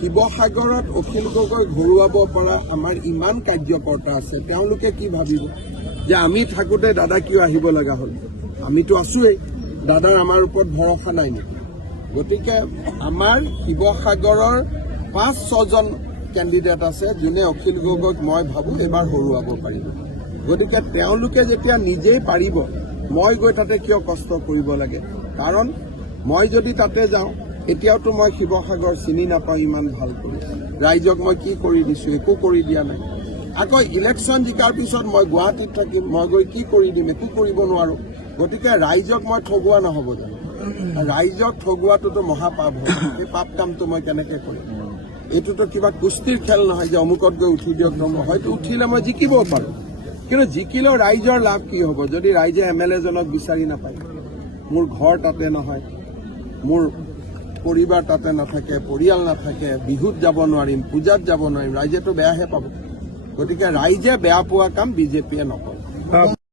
শিৱসাগৰত অখিল গগৈ ঘূৰুৱাব পৰা আমাৰ ইমান কাৰ্যকৰ্তা আছে, তেওঁলোকে কি ভাবিব যে আমি থাকোঁতে দাদা কিয় আহিব লগা হ'ল? আমিতো আছোৱেই, দাদাৰ আমাৰ ওপৰত ভৰসা নাই নেকি? গতিকে আমাৰ শিৱসাগৰৰ ৫-৬জন কেণ্ডিডেট আছে, যোনে অখিল গগৈক মই ভাবোঁ এইবাৰ হৰুৱাব পাৰিব। গতিকে তেওঁলোকে যেতিয়া নিজেই পাৰিব, মই গৈ তাতে কিয় কষ্ট কৰিব লাগে? কাৰণ মই যদি তাতে যাওঁ, এতিয়াওতো মই শিৱসাগৰ চিনি নাপাওঁ ইমান ভাল কৰি। ৰাইজক মই কি কৰি দিছোঁ? একো কৰি দিয়া নাই। আকৌ ইলেকশ্যন জিকাৰ পিছত মই গুৱাহাটীত থাকিম, মই গৈ কি কৰি দিম? একো কৰিব নোৱাৰোঁ। গতিকে ৰাইজক মই ঠগোৱা নহ'ব জানো? ৰাইজক ঠগোৱাটোতো মহাপাপ হয়। সেই পাপ কামটো মই কেনেকৈ কৰিম? এইটোতো কিবা কুস্তিৰ খেল নহয় যে অমুকত গৈ উঠি দিয়ক। হয়তো উঠিলে মই জিকিবও পাৰোঁ, কিন্তু জিকিলেও ৰাইজৰ লাভ কি হ'ব যদি ৰাইজে MLA জনক বিচাৰি নাপায়? মোৰ ঘৰ তাতে নহয়, মোৰ পৰিবাৰ তাতে নাথাকে, পৰিয়াল নাথাকে, বিহুত যাব নোৱাৰিম, পূজাত যাব নোৱাৰিম, ৰাইজেতো বেয়াহে পাব। গতিকে ৰাইজে বেয়া পোৱা কাম বিজেপিয়ে নকৰে।